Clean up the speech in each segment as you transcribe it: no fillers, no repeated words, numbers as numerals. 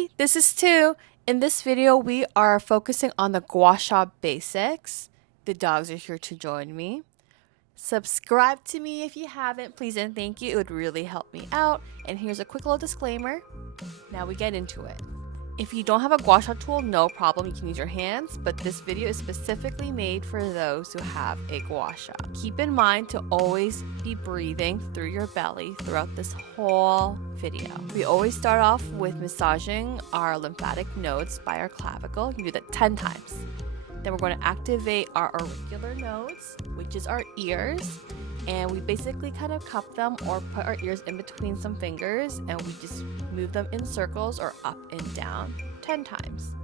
Hi, this is Tu. In this video, we are focusing on the Gua Sha basics. The dogs are here to join me. Subscribe to me if you haven't, please and thank you. It would really help me out. And here's a quick little disclaimer. Now we get into it. If you don't have a Gua Sha tool, no problem, you can use your hands, but this video is specifically made for those who have a Gua Sha. Keep in mind to always be breathing through your belly throughout this whole video. We always start off with massaging our lymphatic nodes by our clavicle. You can do that 10 times. Then we're going to activate our auricular nodes, which is our ears. And we basically kind of cup them or put our ears in between some fingers and we just move them in circles or up and down 10 times.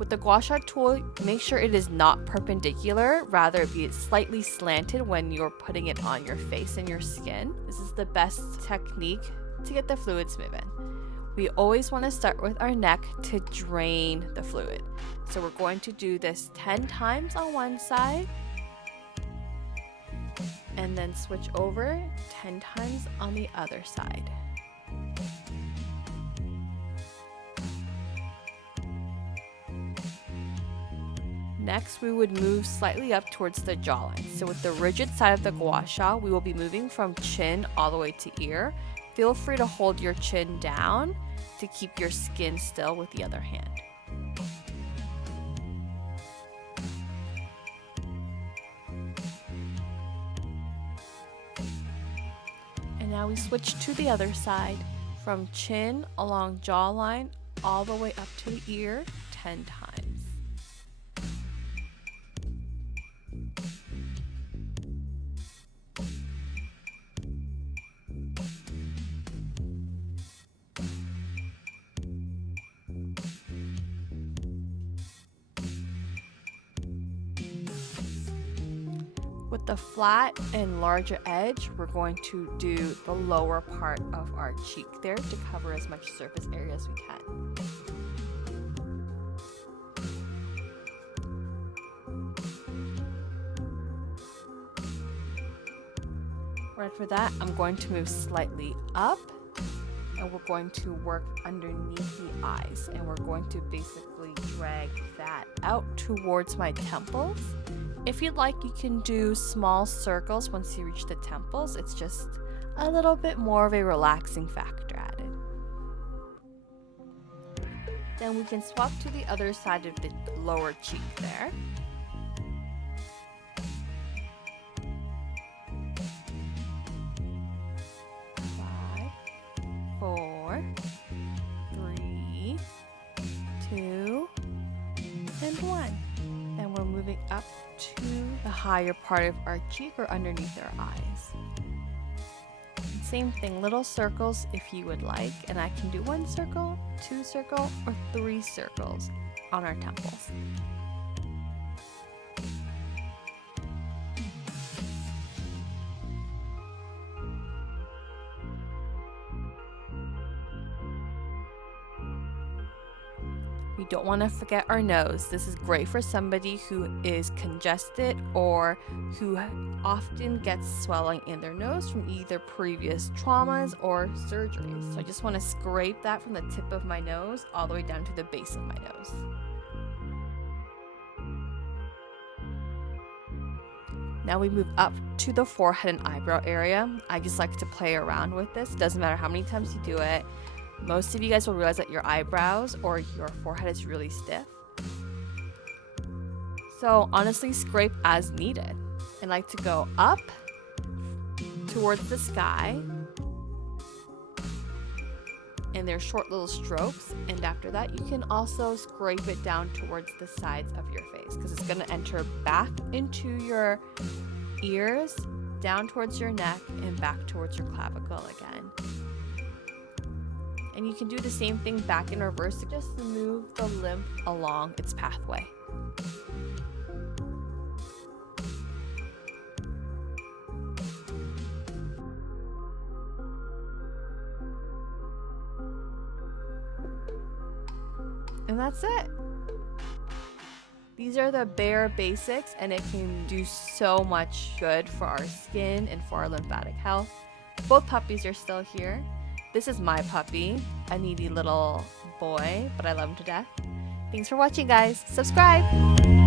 With the Gua Sha tool, make sure it is not perpendicular, rather be slightly slanted when you're putting it on your face and your skin. This is the best technique to get the fluids moving. We always want to start with our neck to drain the fluid. So we're going to do this 10 times on one side and then switch over 10 times on the other side. Next, we would move slightly up towards the jawline. So with the rigid side of the Gua Sha, we will be moving from chin all the way to ear. Feel free to hold your chin down to keep your skin still with the other hand. And now we switch to the other side, from chin along jawline all the way up to the ear 10 times. With the flat and larger edge, we're going to do the lower part of our cheek there to cover as much surface area as we can. Right for that, I'm going to move slightly up and we're going to work underneath the eyes and we're going to basically drag that out towards my temples. If you'd like, you can do small circles once you reach the temples. It's just a little bit more of a relaxing factor added. Then we can swap to the other side of the lower cheek there. Five, 4, 3, 2, and 1. And we're moving up to the higher part of our cheek or underneath our eyes. And same thing, little circles if you would like, and I can do 1 circle, 2 circle, or 3 circles on our temples. We don't want to forget our nose. This is great for somebody who is congested or who often gets swelling in their nose from either previous traumas or surgeries. So I just want to scrape that from the tip of my nose all the way down to the base of my nose. Now we move up to the forehead and eyebrow area. I just like to play around with this. It doesn't matter how many times you do it. Most of you guys will realize that your eyebrows or your forehead is really stiff. So honestly, scrape as needed. I like to go up towards the sky. And they're short little strokes. And after that, you can also scrape it down towards the sides of your face because it's going to enter back into your ears, down towards your neck, and back towards your clavicle again. And you can do the same thing back in reverse to just move the lymph along its pathway. And that's it. These are the bare basics, and it can do so much good for our skin and for our lymphatic health. Both puppies are still here. This is my puppy, a needy little boy, but I love him to death. Thanks for watching, guys. Subscribe!